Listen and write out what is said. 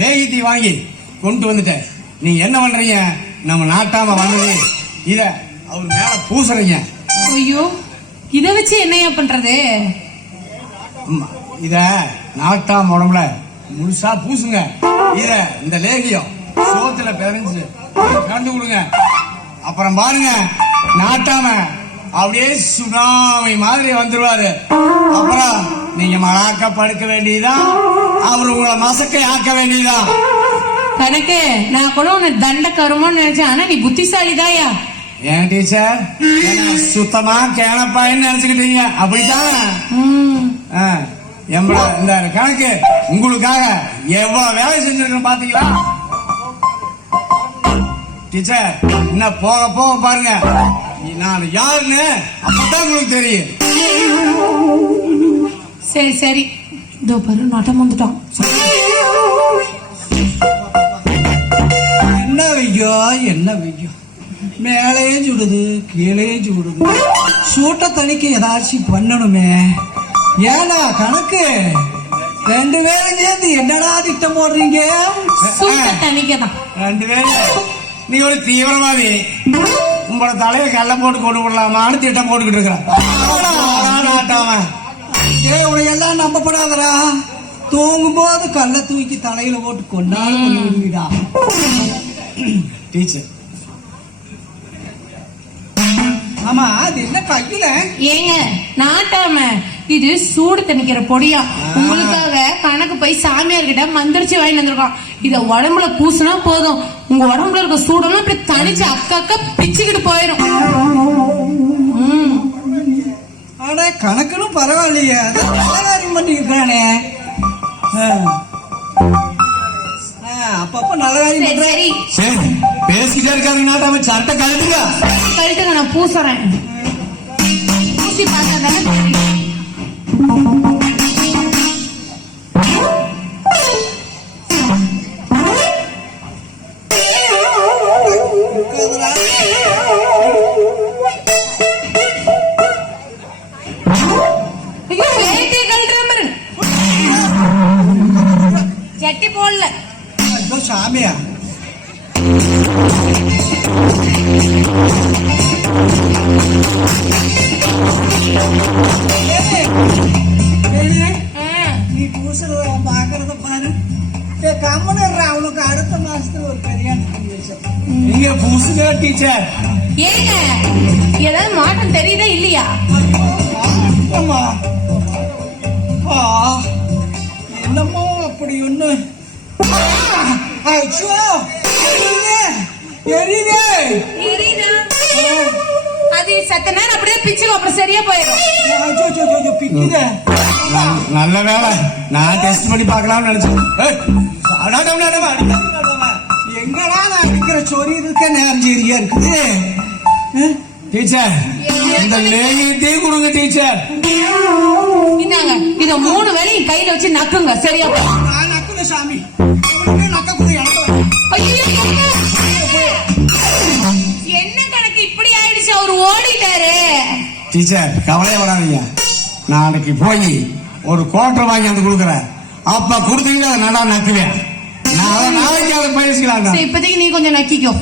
லேகித்தி வாங்கி கொண்டு வந்துட்டேன். நீங்க என்ன பண்றீங்க? நம்ம நாட்டாம வந்தது இத அவர் மேல பூசுறீங்க. ஐயோ, இத வச்சு என்னையா பண்றது? இத நாட்டாம உடம்புல முழுசா பூசுங்க. இத இந்த லேகியம் சோத்துல பிறஞ்சு கலந்து கொடுங்க. அப்புறம் பாருங்க, நாட்டாம அப்படியே சுனாமி மாதிரி வந்துருவாரு. அப்புறம் நீங்க மலாக்க படுக்க வேண்டியதான், அவர் உங்களை மசக்கை ஆக்க வேண்டியதான். கணக்கு நான் கூட உன்னை தண்ட கருமோன்னு நினைச்சேன். ஆனா நீ புத்திசாலிதாயா? ஏன் டீச்சர் சுத்தமா கேனப்பாயின்னு நினைச்சுக்கிட்டீங்க? அப்படித்தான். இந்த கணக்கு உங்களுக்காக எவ்வளவு வேலை செஞ்சிருக்கேன் பாத்தீங்களா டீச்சர்? இன்னும் போக போக பாருங்க நான் யாருன்னு அப்பதான் உங்களுக்கு தெரியும். சரி சரி, இதோ பாரு நட்டம் வந்துட்டான். என்ன வையோ என்ன வையோ, மேலேயும் சுடுது கீழேயும் சுடுது. சூட்ட தணிக்க ஏதாச்சும் பண்ணணுமே. ஏன்னா கணக்கு ரெண்டு பேரும் சேர்ந்து என்னடா திட்டம் போடுறீங்க? தணிக்கதான் ரெண்டு பேரும். நீ ஒரு தீவிரவாதி, உங்களோட தலையை கல்ல போட்டு கொண்டு விடலாமான்னு திட்டம் போட்டுக்கிட்டு இருக்கிறான். உனையெல்லாம் நம்பப்படாதரா. தூங்கும் போது கல்ல தூக்கி தலையில போட்டு கொண்டாலும் கொண்டு விடுவீடா. டீச்சர், ஆமா அது என்ன கையில? ஏங்க நாட்டாம, இது சூடு தணிக்கிற பொடியா. உங்களுக்காக கணக்கு போய் சாமியார்கிட்ட மந்திரிச்சு வாங்கி வந்திருக்கோம். இத உடம்புல பூசினா போதும், உங்க உடம்புல இருக்க சூடெல்லாம் இப்படி தனிச்சு அக்கா பிச்சுக்கிட்டு போயிடும். ஆனா கணக்குன்னு பரவாயில்லையே, காரியம் பண்ணிருக்கானே. அப்பப்ப நல்ல காரியம். சரி பேசிட்டே இருக்காங்க. நாட்டாம சட்டை கழட்டுங்க. கழட்டுங்க, நான் பூசுறேன். பூசி பார்த்தா தானே. சட்டி போடல சாமியா. நீ பூசுறத பாக்குறத பாரு. கம்மன் அவனுக்கு அடுத்த மாசத்துல ஒரு கல்யாணம் பண்ணி வச்சேன். நீங்க பூசுங்க டீச்சர். ஏங்க ஏதாவது மாற்றம் தெரியுதா இல்லையா? என்னமோ அப்படி ஒண்ணு. அது சத்த நேரம் அப்படியே பிச்சுக்கும், அப்புறம் சரியா போயிடும். நல்ல வேலை, நான் டெஸ்ட் பண்ணி பார்க்கலாம்னு நினைச்சேன். எங்கடா நான் இருக்கிற சொறி இருக்க நேரம் சரியா இருக்குது. டீச்சர், இந்த லேகியத்தையும் கொடுங்க டீச்சர். இந்தாங்க, இத 3 வேளையும் கையில வச்சு நக்குங்க, சரியா போயிடும். நான் நக்குல சாமி, நக்க கூட என்ன கணக்கு இப்படி ஆயிடுச்சு? அவர் ஓடிட்டாரு. டீச்சர் கவலையே வராதீங்க, நாளைக்கு போய் ஒரு கோட்டை வாங்கி வந்து கொடுக்குறேன். அப்ப கொடுத்தீங்கன்னா அதை நல்லா நக்குவேன். நாளைக்கு அதை பயிற்சிக்கலாம். இப்போதைக்கு நீ கொஞ்சம் நக்கிக்கோ.